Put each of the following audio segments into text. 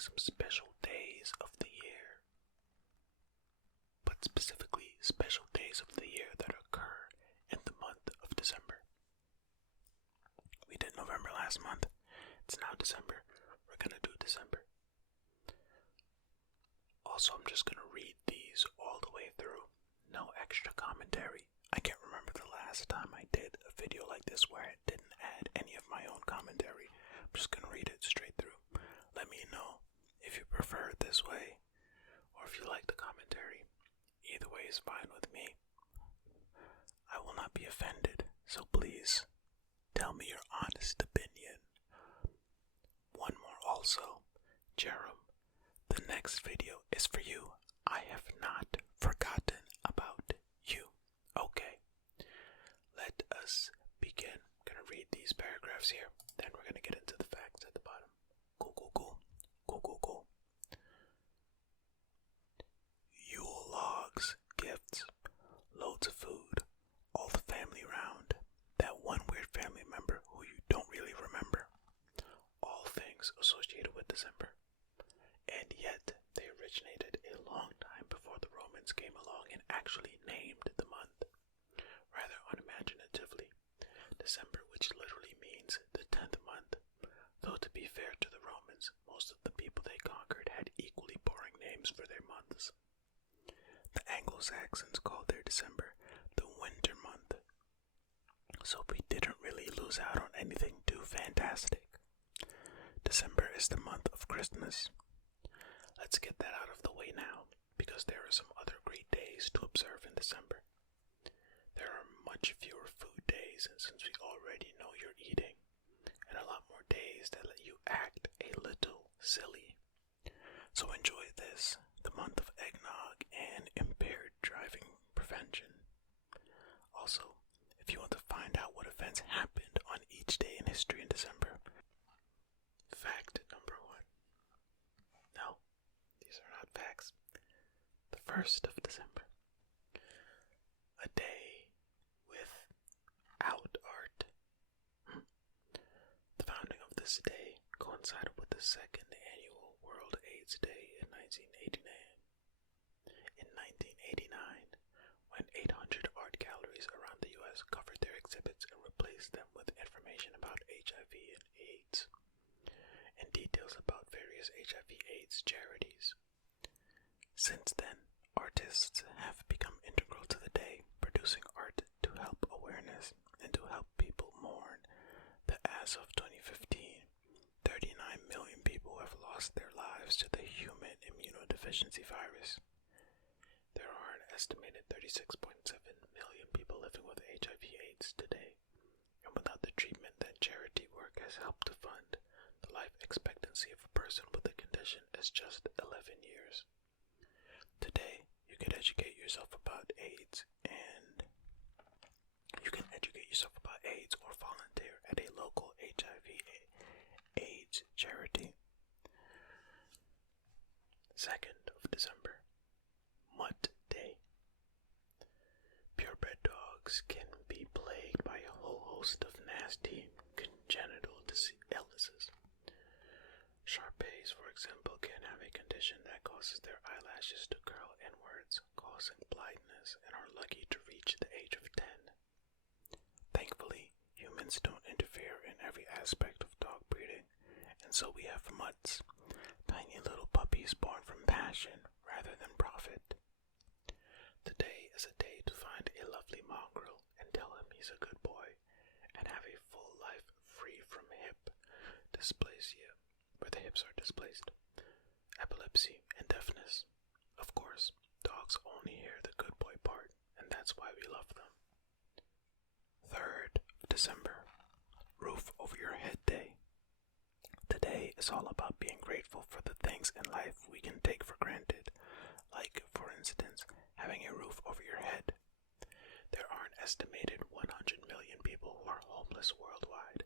rank some special days of the year, but specifically special days of the year that occur in the month of December. We did November last month. It's now December. We're gonna do December. Also, I'm just gonna read these all the way through. No extra commentary. I can't remember the last time I did a video like this where I didn't add any of my own commentary. I'm just gonna read it straight through. Let me know if you prefer it this way or if you like the commentary. Either way is fine with me. I will not be offended, so please tell me your honest opinion. One more also, Jerem, the next video is for you. I have not forgotten about you. Okay, let us begin. I'm gonna read these paragraphs here, then we're gonna get into the facts at the bottom. Cool. Yule logs, gifts, loads of food, all the family round, that one weird family member who you don't really remember. All things associated with December. And yet, they originated a long time before the Romans came along and actually named the month, rather unimaginatively. December, which literally means the 10th month, though to be fair to the Romans, most of the people they conquered had equally boring names for their months. The Anglo-Saxons called their December the winter month, so we didn't really lose out on anything too fantastic. December is the month of Christmas. Let's get that out of the way now, because there are some other great days to observe in December. There are much fewer food days since we already know you're eating, and a lot more days that let you act a little silly. So enjoy this, the month of eggnog and impaired driving prevention. Also, if you want to find out what events happened on each day in history in December, fact number 1. No, these are not facts. The 1st of December. A day without art. The founding of this day coincided with the second annual World AIDS Day in 1989, when 800 art galleries around the U.S. covered their exhibits and replaced them with information about HIV and AIDS, and details about various HIV/AIDS charities. Since then, artists have become integral to the day, producing art to help awareness and to help people mourn that as of 2015, 39 million people have lost their lives to the human immunodeficiency virus. There are an estimated 36.7 million people living with HIV/AIDS today, and without the treatment that charity work has helped to fund, the life expectancy of a person with the condition is just 11 years. Today, you can educate yourself about AIDS, or volunteer at a local HIV/AIDS charity. 2nd of December, Mutt Day. Purebred dogs can be plagued by a whole host of nasty congenital illnesses. Sharpays, for example, can have a condition that causes their eyelashes to curl inwards, causing blindness, and are lucky to reach the age of 10. Thankfully, humans don't interfere in every aspect of dog breeding, and so we have mutts, tiny little puppies born from passion rather than profit. Today is a day to find a lovely mongrel and tell him he's a good boy, and have a full life free from hip dysplasia, where the hips are displaced, epilepsy, and deafness. Of course, dogs only hear the good boy part, and that's why we love them. 3rd of December, Roof Over Your Head Day. Today is all about being grateful for the things in life we can take for granted, like, for instance, having a roof over your head. There are an estimated 100 million people who are homeless worldwide.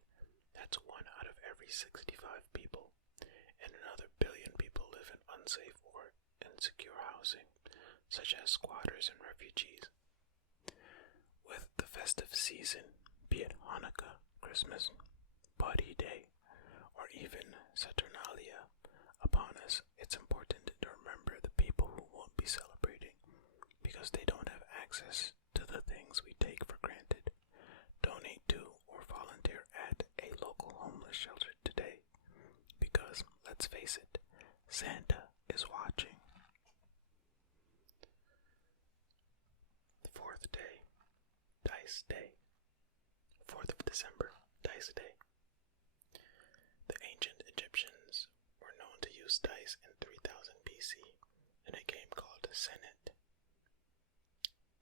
That's 1 out of every 65 people, and another billion people live in unsafe or insecure housing, such as squatters and refugees. With the festive season, be it Hanukkah, Christmas, Buddy Day, or even Saturnalia upon us, it's important to remember the people who won't be celebrating because they don't have access to the things we take for granted. Donate to or volunteer at a local homeless shelter today because, let's face it, Santa is watching. The fourth day, Dice Day. 4th of December, Dice Day. The ancient Egyptians were known to use dice in 3000 BC in a game called Senet.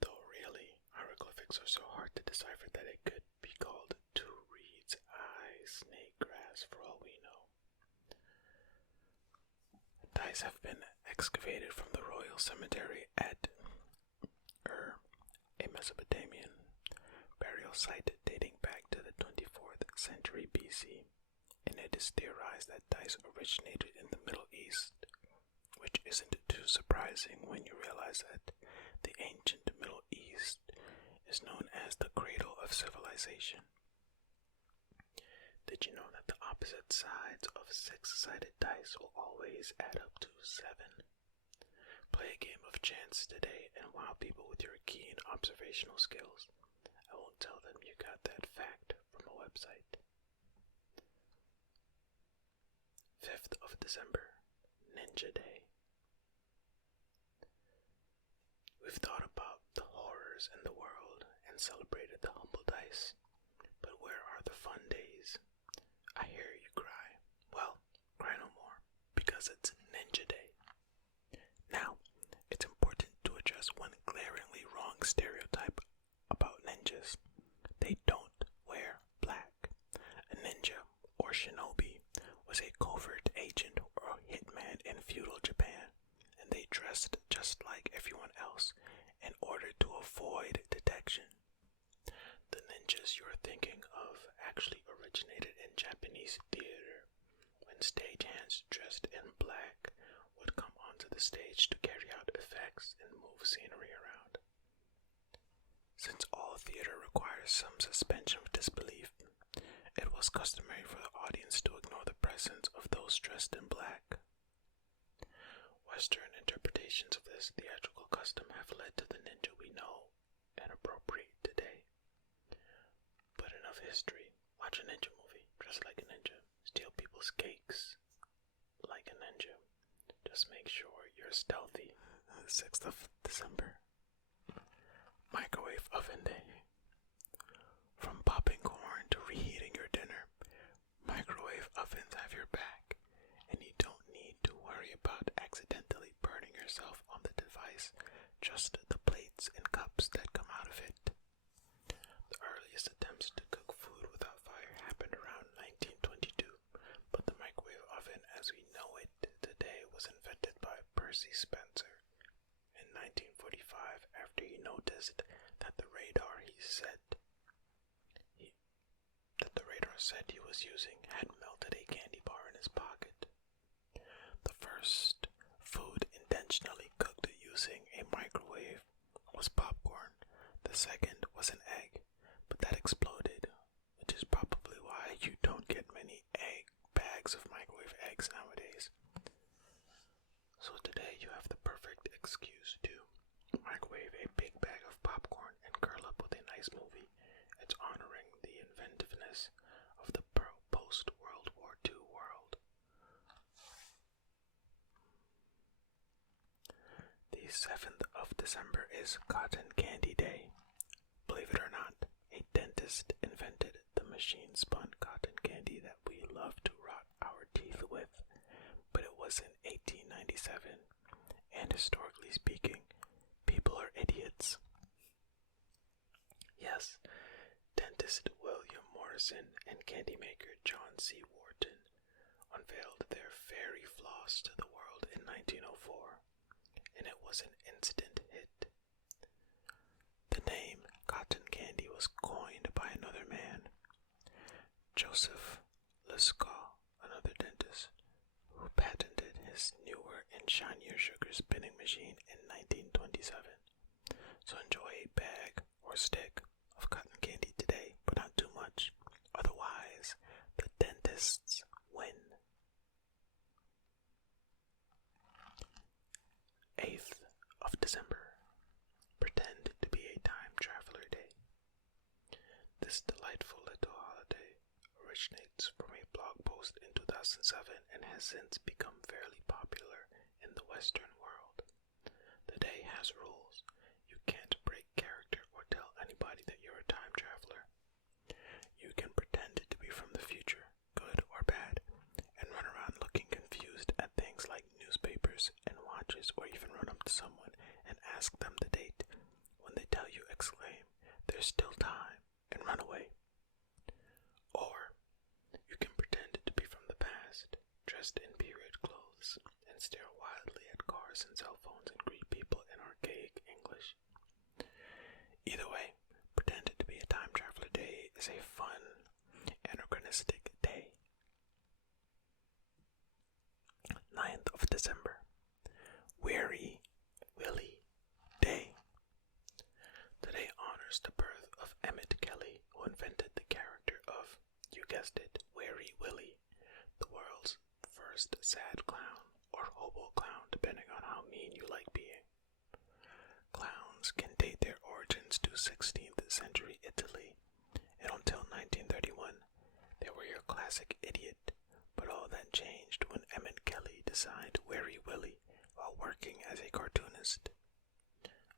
Though really, hieroglyphics are so hard to decipher that it could be called two reeds, eye, snake grass for all we know. Dice have been excavated from the royal cemetery at a Mesopotamian burial site dating back to the 24th century BC, and it is theorized that dice originated in the Middle East, which isn't too surprising when you realize that the ancient Middle East is known as the cradle of civilization. Did you know that the opposite sides of six-sided dice will always add up to 7? Play a game of chance today and wow people with your keen observational skills. I won't tell them you got that fact from a website. 5th of December, Ninja Day. We've thought about the horrors in the world and celebrated the humble dice, but where are the fun days? I hear you cry. Well, cry no more, because it's Ninja Day. Now, it's important to address one glaringly wrong stereotype about ninjas. They don't wear black. A ninja, or shinobi, was a covert agent or hitman in feudal Japan, and they dressed just like everyone else in order to avoid detection. The ninjas you're thinking of actually originated in Japanese theater, when stagehands dressed in black would come onto the stage to carry out effects and move scenery around. Since all theater requires some suspension of disbelief, it was customary for the audience to ignore the presence of those dressed in black. Western interpretations of this theatrical custom have led to the ninja we know and appropriate today. But enough history. Watch a ninja movie, dress like a ninja, steal people's cakes like a ninja. Just make sure you're stealthy. 6th of December. Microwave Oven Day. From popping corn to reheating your dinner, microwave ovens have your back, and you don't need to worry about accidentally burning yourself on the device, just the plates and cups that come out of it. The earliest attempts to cook food without fire happened around 1922, but the microwave oven as we know it today was invented by Percy Spencer in 1945 after he noticed that the radar said he was using had melted a candy bar in his pocket. The first food intentionally cooked using a microwave was popcorn. The second was an egg, but that exploded, which is probably why you don't get many bags of microwave eggs nowadays. So today you have the perfect excuse to microwave a big bag of popcorn and curl up with a nice movie. It's honoring the inventiveness of the post-World War II world. The 7th of December is Cotton Candy Day. Believe it or not, a dentist invented the machine-spun cotton candy that we love to rot our teeth with, but it was in 1897, and historically speaking, people are idiots. Yes, dentist William Morrison and candy maker John C. Wharton unveiled their fairy floss to the world in 1904, and it was an instant hit. The name cotton candy was coined by another man, Joseph Lescaut, another dentist, who patented his newer and shinier sugar spinning machine in 1927. So enjoy a bag or stick of cotton candy today, but not too much. Otherwise, the dentists win. This delightful little holiday originates from a blog post in 2007 and has since become fairly popular in the Western world. The day has rules. You can't break character or tell anybody that you're a time traveler. You can pretend to be from the future, good or bad, and run around looking confused at things like newspapers and watches, or even run up to someone and ask them the date. When they tell you, exclaim, "There's still time," and run away. Or you can pretend to be from the past, dressed in period clothes, and stare wildly at cars and cell phones and greet people in archaic English. Either way, pretend to be a time traveler day is a fun, anachronistic day. 9th of December, Weary Willie Day. Today honors the birth of Emmett Kelly, who invented the character of, you guessed it, Weary Willie, the world's first sad clown, or hobo clown, depending on how mean you like being. Clowns can date their origins to 16th century Italy, and until 1931, they were your classic idiot, but all that changed when Emmett Kelly designed Weary Willie while working as a cartoonist.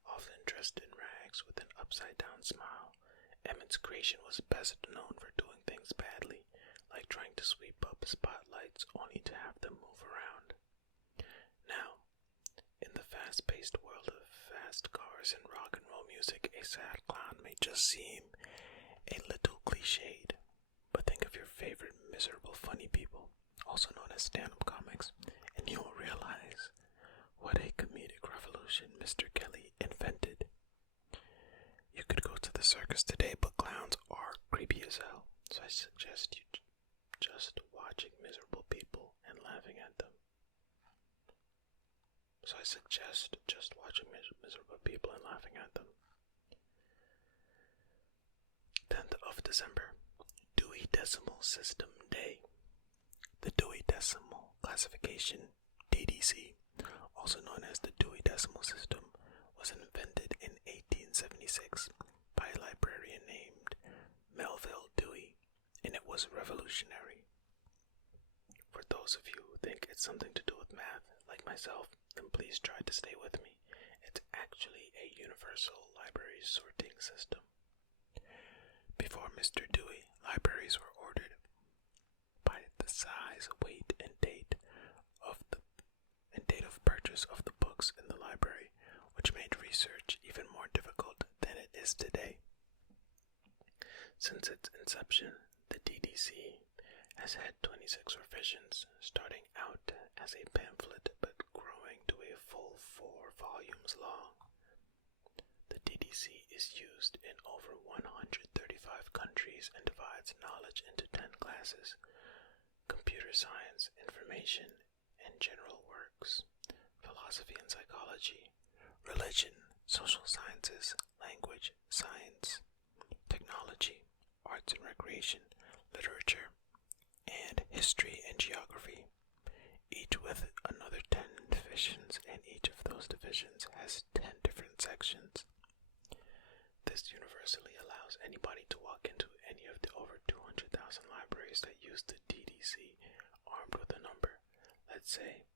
Often dressed in rags with an upside-down smile, Emmett's creation was best known for doing things badly, like trying to sweep up spotlights only to have them move around. Now, in the fast-paced world of fast cars and rock and roll music, a sad clown may just seem a little cliched, but think of your favorite miserable funny people, also known as stand-up comics, and you'll realize what a comedic revolution Mr. Kelly invented. You could go to the circus today, but clowns are creepy as hell, so I suggest you just watching miserable people and laughing at them. 10th of December, Dewey Decimal System Day. The Dewey Decimal Classification, DDC, also known as the Dewey Decimal System, was invented in 1876 by a librarian named Melville Dewey, and it was revolutionary. For those of you who think it's something to do with math, like myself, then please try to stay with me. It's actually a universal library sorting system. Before Mr. Dewey, libraries were ordered by the size, weight, and date of purchase of the books in the library, which made research even more difficult than it is today. Since its inception, the DDC has had 26 revisions, starting out as a pamphlet but growing to a full 4 volumes long. The DDC is used in over 135 countries and divides knowledge into 10 classes: computer science, information and general works, philosophy and psychology, religion, social sciences, language, science, technology, arts and recreation, literature, and history and geography, each with another 10 divisions, and each of those divisions has 10 different sections. This universally allows anybody to walk into any of the over 200,000 libraries that use the DDC armed with a number, let's say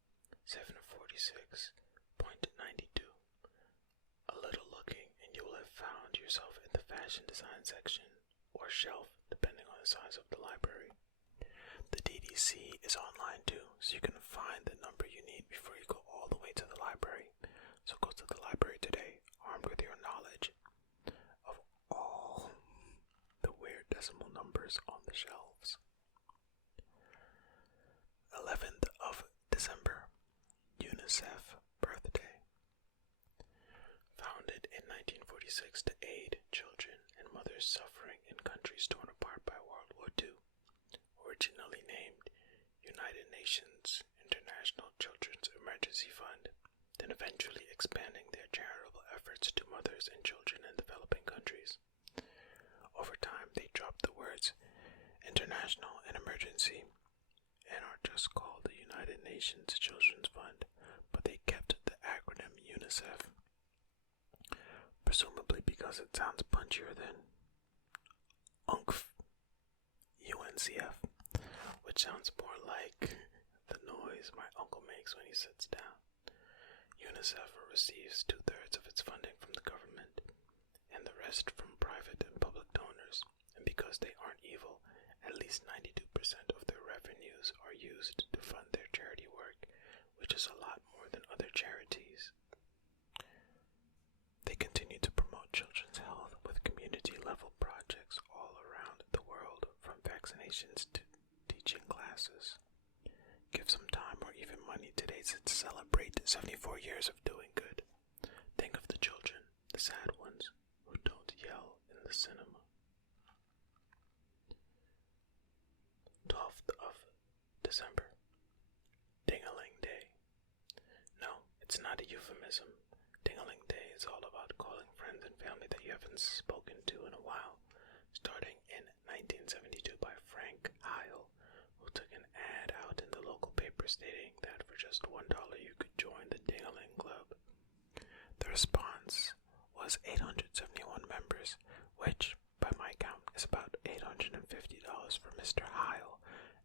746.92. A little looking and you will have found yourself in the fashion design section or shelf, depending on the size of the library. The DDC is online too, so you can find the number you need before you go all the way to the library. So go to the library today, armed with your knowledge of all the weird decimal numbers on the shelves. 11th of December, UNICEF Birthday. Founded in 1946 to aid children and mothers suffering in countries torn apart by World War II, originally named United Nations International Children's Emergency Fund, then eventually expanding their charitable efforts to mothers and children in developing countries. Over time, they dropped the words international and emergency and are just called the United Nations Children's Fund, but they kept the acronym UNICEF, presumably because it sounds punchier than UNCF, UNCF, which sounds more like the noise my uncle makes when he sits down. UNICEF receives 2/3 of its funding from the government, and the rest from private and public donors, and because they aren't evil, at least 92% of their revenues are used to fund their charity work, which is a lot more than other charities. They continue to promote children's health with community-level projects all around the world, from vaccinations to teaching classes. Give some time or even money today to celebrate 74 years of doing good. Think of the children, the sad ones, who don't yell in the cinema. 12th of December. Ding-a-ling Day. No, it's not a euphemism. Ding-a-ling Day is all about calling friends and family that you haven't spoken to in a while, starting in 1972 by Frank Heil, who took an ad out in the local paper stating that for just $1 you could join the Ding-a-ling Club. The response was 871 members, which, by my count, is about $850 for Mr. Heil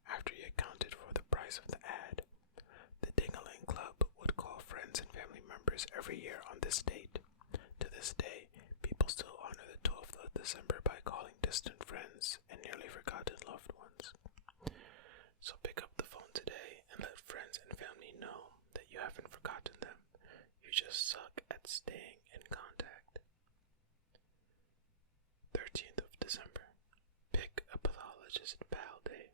after he accounted for the price of the ad. The Ding-a-ling Club would call friends and family members every year on this date. To this day, people still honor the 12th of December by calling distant friends and nearly forgotten loved ones. So pick up the phone today and let friends and family know that you haven't forgotten them. You just suck at staying in contact. 13th of December. Pick a pathologist pal day.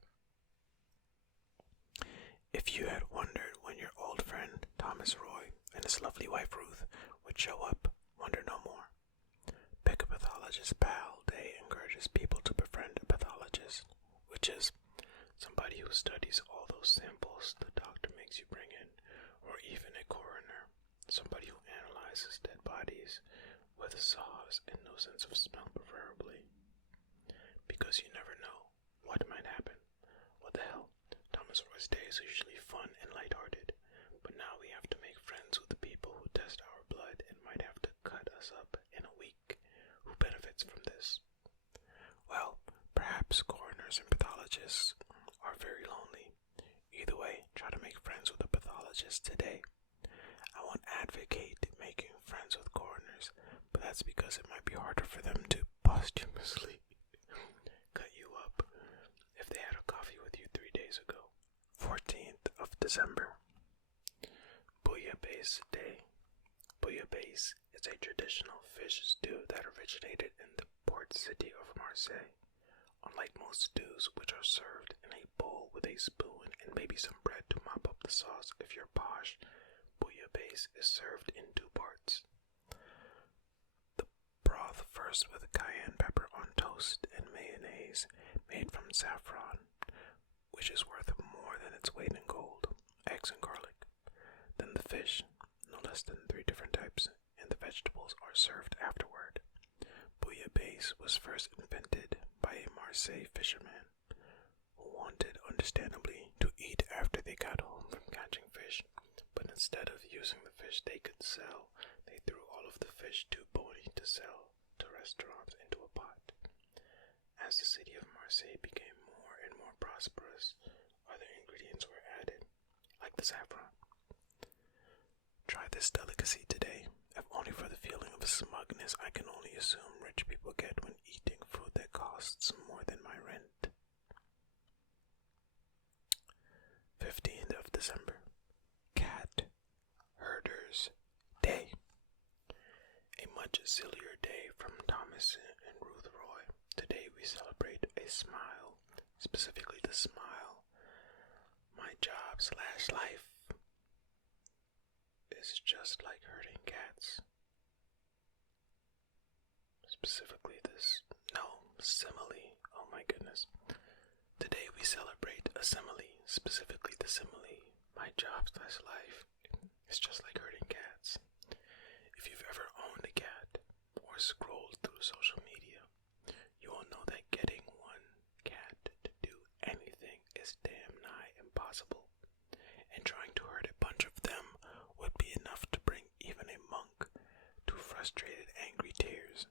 If you had wondered when your old friend Thomas Roy and his lovely wife Ruth would show up, wonder no more. Pick a pathologist pal day encourages people to befriend a pathologist, which is somebody who studies all those samples the doctor makes you bring in, or even a coroner, somebody who analyzes dead bodies with saws and no sense of smell preferably. Because you never know what might happen. What the hell? Thomas Roy's days are usually fun and lighthearted, but now we have to make friends with the people who test our blood and might have to cut us up in a week. Who benefits from this? Well, perhaps coroners and pathologists are very lonely. Either way, try to make friends with a pathologist today. I won't advocate making friends with coroners, but that's because it might be harder for them to posthumously cut you up if they had a coffee with you 3 days ago. 14th of December. Bouillabaisse Day. Bouillabaisse is a traditional fish stew that originated in the port city of Marseille. Unlike most stews, which are served in a bowl with a spoon and maybe some bread to mop up the sauce if you're posh, bouillabaisse is served in 2 parts. The broth first with cayenne pepper on toast and mayonnaise made from saffron, which is worth more than its weight in gold, eggs and garlic. Then the fish, no less than 3 different types, and the vegetables are served afterward. Bouillabaisse was first invented by a Marseille fisherman who wanted, understandably, to eat after they got home from catching fish, but instead of using the fish they could sell, they threw all of the fish too bony to sell to restaurants into a pot. As the city of Marseille became more and more prosperous, other ingredients were added, like the saffron. Try this delicacy today, if only for the feeling of smugness I can only assume rich people get when eating food that costs more than my rent. 15th of December. Cat Herders Day. A much sillier day from Thomas and Ruth Roy. Today we celebrate a smile, specifically the smile. My job/life is just like herding cats. Specifically this, no, simile, oh my goodness. Today we celebrate a simile, specifically the simile. My job/life is just like herding cats. If you've ever owned a cat or scrolled through social media, you will know that getting one cat to do anything is damn nigh impossible. And trying to herd a bunch of them would be enough to bring even a monk to frustrated, angry tears.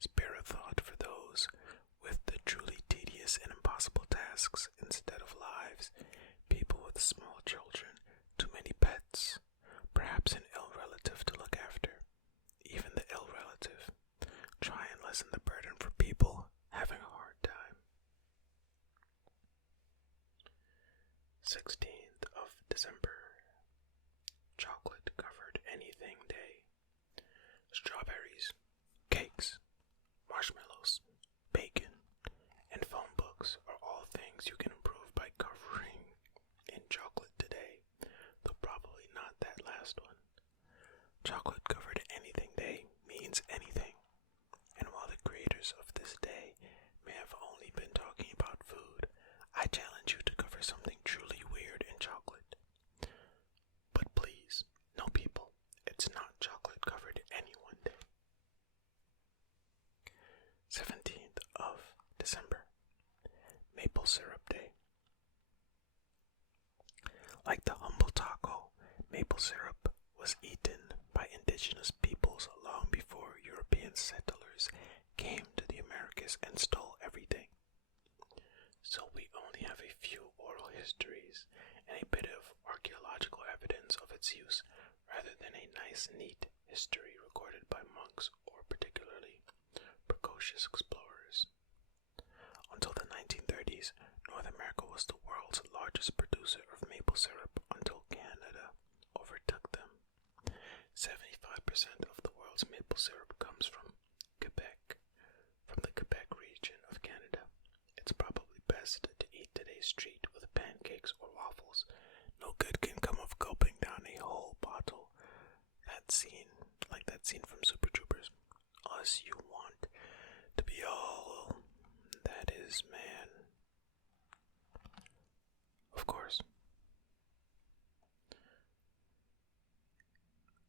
Spare a thought for those with the true tasks instead of lives, people with small children, too many pets, perhaps an ill relative to look after, even the ill relative. Try and lessen the burden for people having a hard time. 16th of December, Chocolate Covered Anything Day. Strawberries, cakes, marshmallows, bacon, and phone books are all things you can improve by covering in chocolate today, though probably not that last one. Chocolate Covered Anything Day means anything, and while the creators of this day may have only been talking about food, I challenge you to cover something truly weird in chocolate. But please, no people, it's not chocolate covered any one day. 17th of December, Maple Syrup Day. Like the humble taco, maple syrup was eaten by indigenous peoples long before European settlers came to the Americas and stole everything. So we only have a few oral histories and a bit of archaeological evidence of its use, rather than a nice, neat history recorded by monks or particularly precocious explorers. Until the 1930s, North America was the world's largest producer of maple syrup until Canada overtook them. 75% of the world's maple syrup comes from Quebec, from the Quebec region of Canada. It's probably best to eat today's treat with pancakes or waffles. No good can come of gulping down a whole bottle. That scene from Super Troopers. Unless you want to be all that is man. Of course.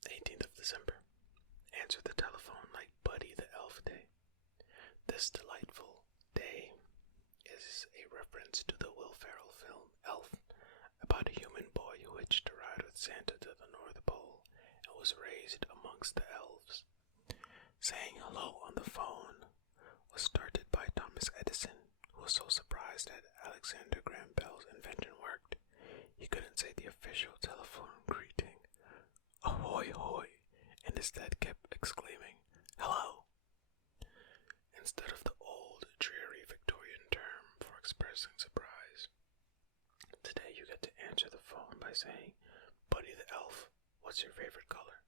18th of December. Answer the telephone like Buddy the Elf Day. This delightful day is a reference to the Will Ferrell film Elf, about a human boy who hitched a ride with Santa to the North Pole and was raised amongst the elves. Saying hello on the phone was started by Thomas Edison, who was so surprised that Alexander Graham Bell's invention worked, he couldn't say the official telephone greeting, ahoy hoy, and instead kept exclaiming, hello, instead of the old, dreary Victorian term for expressing surprise. Today you get to answer the phone by saying, Buddy the Elf, what's your favorite color?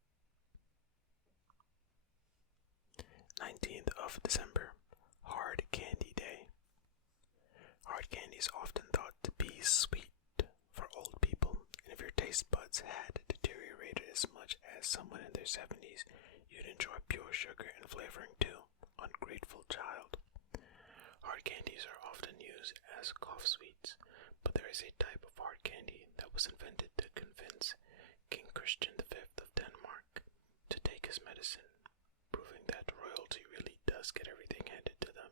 19th of December, Hard Candy Day. Hard candy is often thought to be sweet for old people, and if your taste buds had deteriorated as much as someone in their 70s, you'd enjoy pure sugar and flavoring too. Ungrateful child. Hard candies are often used as cough sweets, but there is a type of hard candy that was invented to convince King Christian V of Denmark to take his medicine, proving that royalty really does get everything handed to them.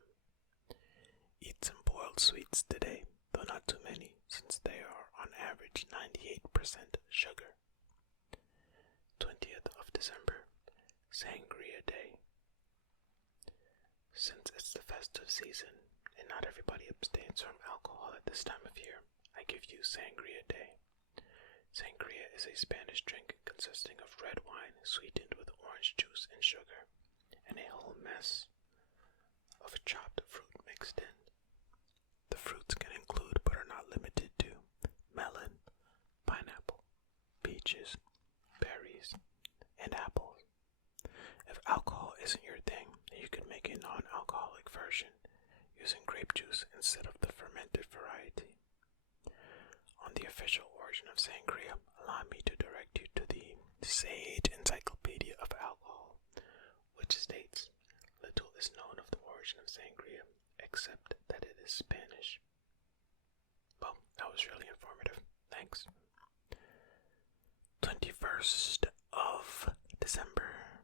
Eat some boiled sweets today, though not too many, since they are on average 98% sugar. 20th of December, Sangria Day. Since it's the festive season, and not everybody abstains from alcohol at this time of year, I give you Sangria Day. Sangria is a Spanish drink consisting of red wine sweetened with orange juice and sugar, and a whole mess of chopped fruit mixed in. The fruits can include, but are not limited to, melon, pineapple, peaches, berries, and apples. If alcohol isn't your thing, then you can make a non-alcoholic version using grape juice instead of the fermented variety. On the official origin of sangria, allow me to direct you to the Sage Encyclopedia of Alcohol, which states, little is known of the origin of sangria, except that it is Spanish. Well, that was really informative. Thanks. 21st of December,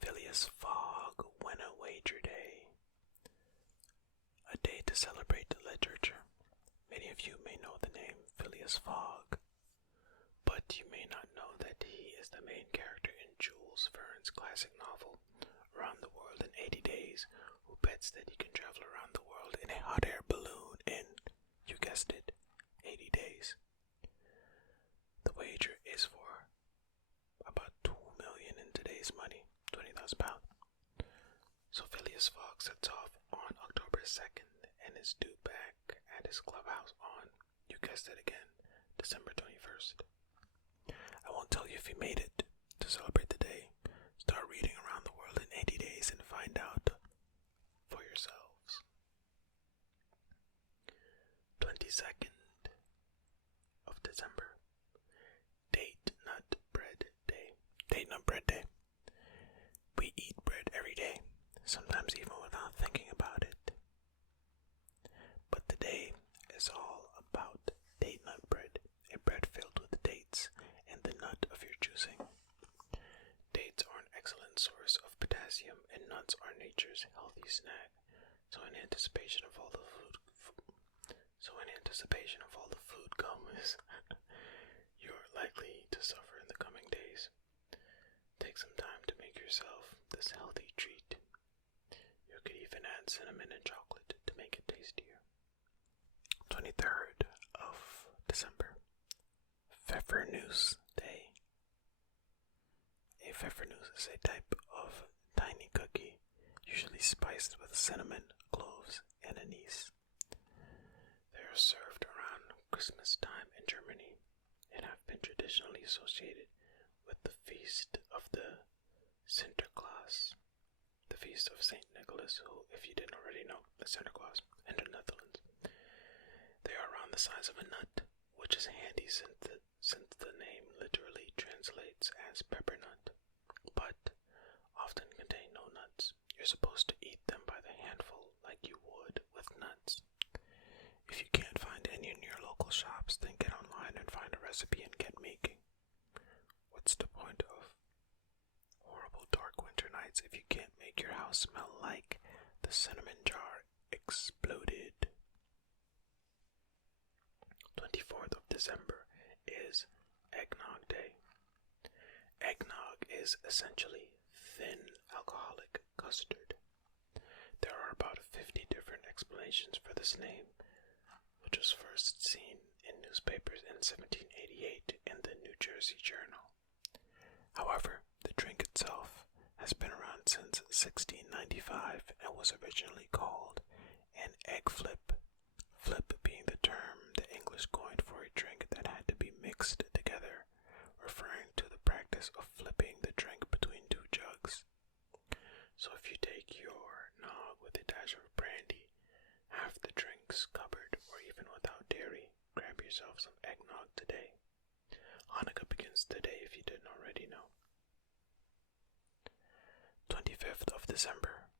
Phileas Fogg Winner Wager Day. A day to celebrate literature. Many of you may know the name Phileas Fogg, but you may not know that he is the main character in Jules Verne's classic novel, Around the World in 80 Days, who bets that he can travel around the world in a hot air balloon in sets off on October 2nd and is due back at his clubhouse on, you guessed it again, December 21st. I won't tell you if he made it to celebrate the day. Start reading around the world in 80 days and find out for yourselves. 22nd of December, Date Nut Bread Day. Date Nut Bread Day. We eat bread every day, sometimes even without thinking about it. But the day is all about date nut bread, a bread filled with dates and the nut of your choosing. Dates are an excellent source of potassium, and nuts are nature's healthy snack. So in anticipation of all the food comes, you're likely to suffer in the coming days. Take some time to make yourself this healthy treat. You could even add cinnamon and chocolate to make it tastier. 23rd of December, Pfeffernuss Day. A pfeffernuss is a type of tiny cookie, usually spiced with cinnamon, cloves, and anise. They are served around Christmas time in Germany and have been traditionally associated with the feast of the Sinterklaas, the feast of Saint Nicholas, who, if you didn't already know, is Santa Claus in the Netherlands. They are around the size of a nut, which is handy since the name literally translates as pepper nut, but often contain no nuts. You're supposed to eat them by the handful like you would with nuts. If you can't find any in your local shops, then get online and find a recipe and get making. What's the point of horrible dark winter nights if you can't make your house smell like the cinnamon jar exploded? 24th of December is Eggnog Day. Eggnog is essentially thin alcoholic custard. There are about 50 different explanations for this name, which was first seen in newspapers in 1788 in the New Jersey Journal. However, the drink itself has been around since 1695 and was originally called an egg flip, flip being the term the English coined for a drink that had to be mixed together, referring to the practice of flipping the drink between two jugs. So if you take your nog with a dash of brandy, half the drinks cupboard, or even without dairy, grab yourself some eggnog today. Hanukkah begins today if you didn't already know. 25th of December,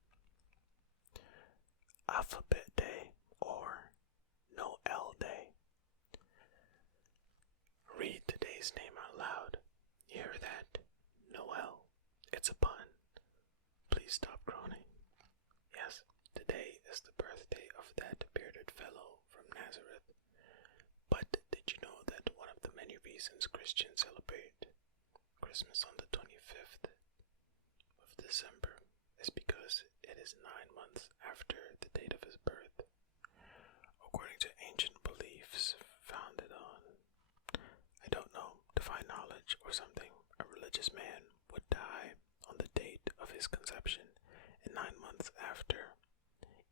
Alphabet Day, or Noel Day. Read today's name out loud. You hear that? Noel. It's a pun. Please stop groaning. Yes, today is the birthday of that bearded fellow from Nazareth. But did you know that one of the many reasons Christians celebrate Christmas on the 25th of December is because it is 9 months after the date of his birth? According to ancient beliefs founded on, I don't know, divine knowledge or something, a religious man would die on the date of his conception, and 9 months after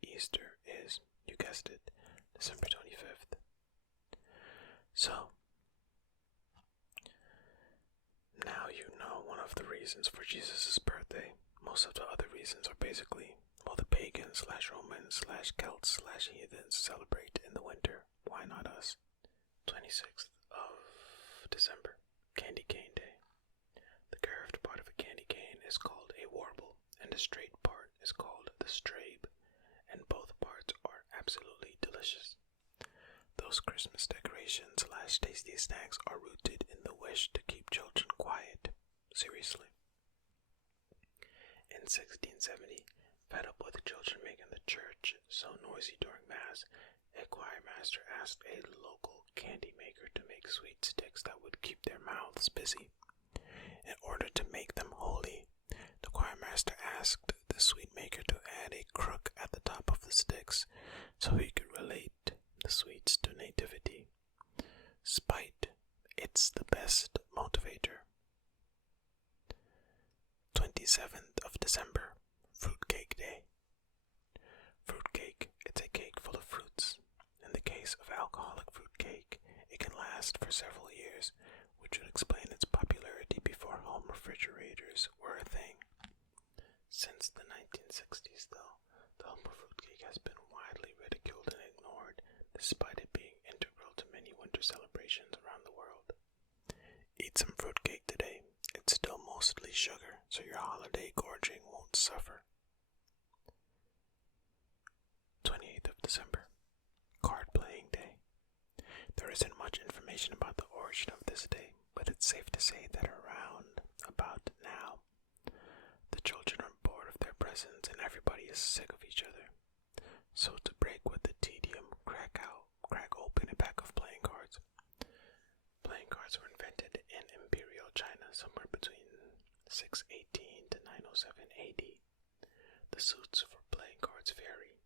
Easter is, you guessed it, December 25th. So, now you know one of the reasons for Jesus' birthday. Most of the other reasons are basically, well, the pagans / Romans / Celts / heathens celebrate in the winter. Why not us? 26th of December, Candy Cane Day. The curved part of a candy cane is called a warble, and the straight part is called the strabe, and both parts are absolutely delicious. Those Christmas decorations / tasty snacks are rooted in the wish to keep children quiet. Seriously. In 1670, fed up with the children making the church so noisy during Mass, a choir master asked a local candy maker to make sweet sticks that would keep their mouths busy. In order to make them holy, the choir master asked the sweet maker to add a crook at the top of the sticks so he could relate the sweets to nativity. Spite, it's the best motivator. 27th of December, Fruitcake Day. Fruitcake. It's a cake full of fruits. In the case of alcoholic fruitcake, it can last for several years, which would explain its popularity before home refrigerators were a thing. Since the 1960s, though, the humble fruitcake has been widely ridiculed and ignored, despite it being integral to many winter celebrations around the world. Eat some fruitcake today. It's still mostly sugar, so your holiday gorging won't suffer. 28th of December, Card Playing Day. There isn't much information about the origin of this day, but it's safe to say that around about now, the children are bored of their presents and everybody is sick of each other. So to break with the tedium, crack open a pack of playing cards. Playing cards were invented in Imperial China somewhere between 618 to 907 AD. The suits for playing cards vary.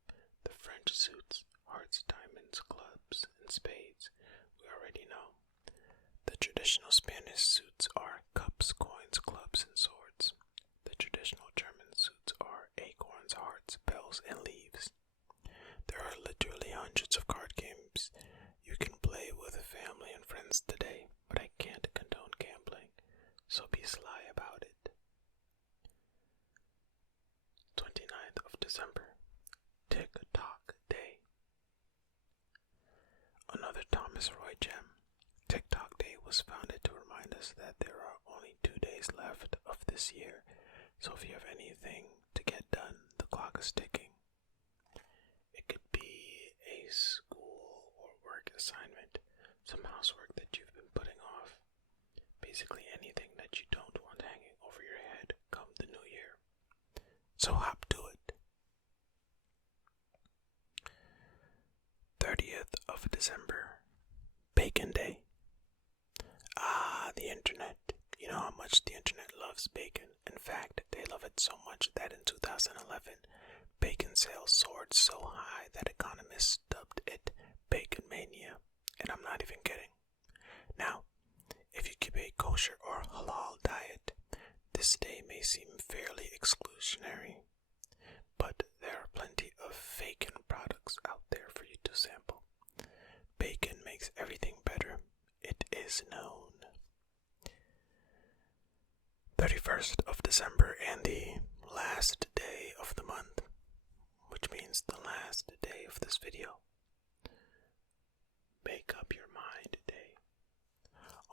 The French suits, hearts, diamonds, clubs, and spades, we already know. The traditional Spanish suits are cups, coins, clubs, and swords. The traditional German suits are acorns, hearts, bells, and leaves. There are literally hundreds of card games you can play with family and friends today, but I can't condone gambling, so be sly about it. 29th of December, TikTok Day. Another Thomas Roy gem. TikTok Day was founded to remind us that there are only 2 days left of this year, so if you have anything to get done, the clock is ticking. It could be a school or work assignment, some housework that you've been putting off, basically anything that you don't want hanging over your head come the new year. So hop to it. 30th of December, Bacon Day. The internet. You know how much the internet loves bacon. In fact, they love it so much that in 2011, bacon sales soared so high that economists dubbed it Bacon Mania. And I'm not even kidding. Now, if you keep a kosher or halal diet, this day may seem fairly exclusionary, but there are plenty of bacon products out there for you to sample. Bacon makes everything better. It is known. 31st of December and the last day of the month, which means the last day of this video. Make up your mind day.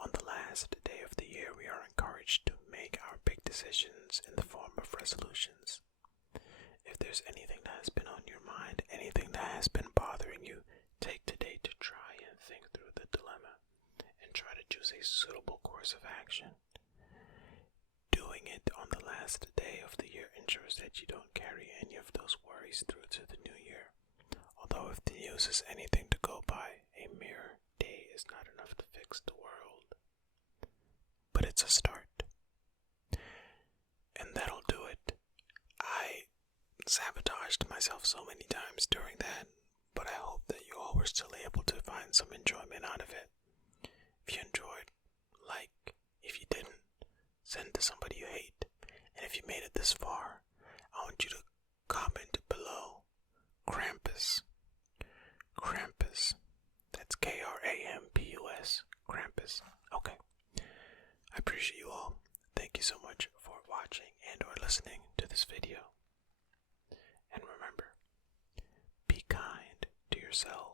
On the last day of the year, we are encouraged to make our big decisions in the form of resolutions. If there's anything that has been on your mind, anything that has been bothering you, take today to try and think through the dilemma and try to choose a suitable course of action. Doing it on the last day of the year ensures that you don't carry any of those worries through to the new year. Although if the news is anything to go by, a mere day is not enough to fix the world. But it's a start. And that'll do it. I sabotaged myself so many times during that, but I hope that you all were still able to find some enjoyment out of it. If you enjoyed, like. If you didn't, send to somebody you hate. And if you made it this far, I want you to comment below Krampus. Krampus. That's Krampus. Krampus. Okay. I appreciate you all. Thank you so much for watching and or listening to this video. And remember, be kind to yourself